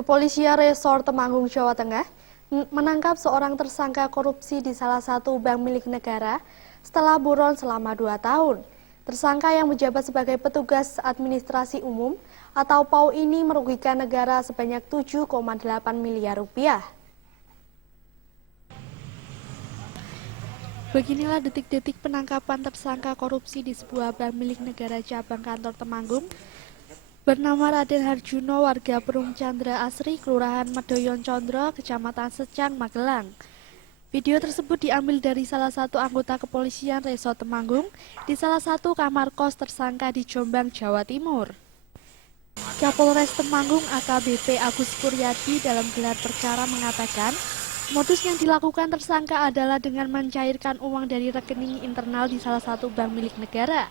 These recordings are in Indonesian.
Kepolisian Resor Temanggung, Jawa Tengah menangkap seorang tersangka korupsi di salah satu bank milik negara setelah buron selama 2 tahun. Tersangka yang menjabat sebagai petugas administrasi umum atau PAU ini merugikan negara sebanyak 7,8 miliar rupiah. Beginilah detik-detik penangkapan tersangka korupsi di sebuah bank milik negara cabang kantor Temanggung bernama Raden Harjuno, warga Perung Chandra Asri, Kelurahan Medoyon Condro, Kecamatan Secang, Magelang. Video tersebut diambil dari salah satu anggota kepolisian Resor Temanggung di salah satu kamar kos tersangka di Jombang, Jawa Timur. Kapolres Temanggung AKBP Agus Kuryadi dalam gelar perkara mengatakan, modus yang dilakukan tersangka adalah dengan mencairkan uang dari rekening internal di salah satu bank milik negara.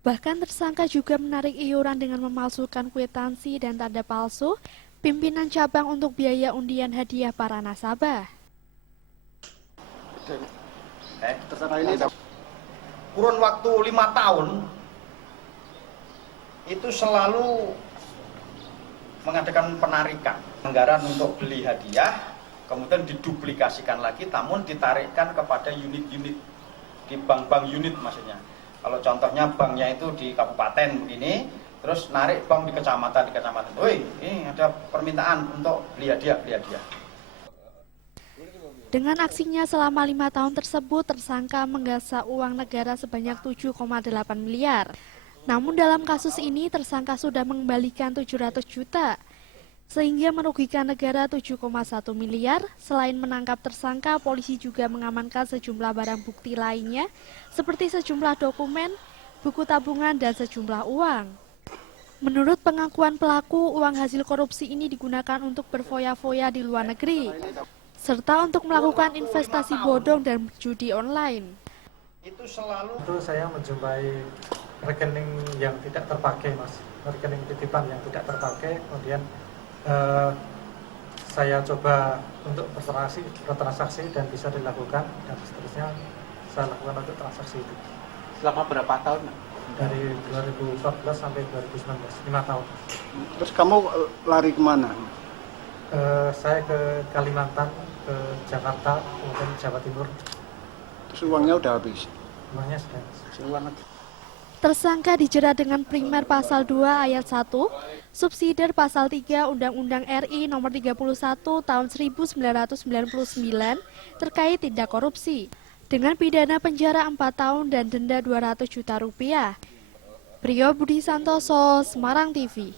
Bahkan tersangka juga menarik iuran dengan memalsukan kwitansi dan tanda palsu pimpinan cabang untuk biaya undian hadiah para nasabah. Tersangka ini kurun waktu 5 tahun itu selalu mengadakan penarikan anggaran untuk beli hadiah, kemudian diduplikasikan lagi, namun ditarikkan kepada unit-unit di bank-bank unit maksudnya. Kalau contohnya banknya itu di kabupaten ini, terus narik bank di kecamatan. Woi, ini ada permintaan untuk beli hadiah. Dengan aksinya selama 5 tahun tersebut, tersangka menggasak uang negara sebanyak 7,8 miliar. Namun dalam kasus ini, tersangka sudah mengembalikan 700 juta, sehingga merugikan negara 7,1 miliar. Selain menangkap tersangka, polisi juga mengamankan sejumlah barang bukti lainnya, seperti sejumlah dokumen, buku tabungan, dan sejumlah uang. Menurut pengakuan pelaku, uang hasil korupsi ini digunakan untuk berfoya-foya di luar negeri, serta untuk melakukan investasi bodong dan judi online. Itu saya menjumpai rekening yang tidak terpakai, Mas. Rekening titipan yang tidak terpakai, kemudian saya coba untuk bertransaksi dan bisa dilakukan, dan seterusnya saya lakukan untuk transaksi itu. Selama berapa tahun? Dari 2014 sampai 2019, 5 tahun. Terus kamu lari kemana? Saya ke Kalimantan, ke Jakarta, kemudian Jawa Timur. Terus uangnya udah habis? Uangnya sudah habis. Tersangka dijerat dengan primer pasal 2 ayat 1, subsidiar pasal 3 Undang-Undang RI nomor 31 tahun 1999 terkait tindak korupsi, dengan pidana penjara 4 tahun dan denda 200 juta rupiah. Priyo Budi Santoso, Semarang TV.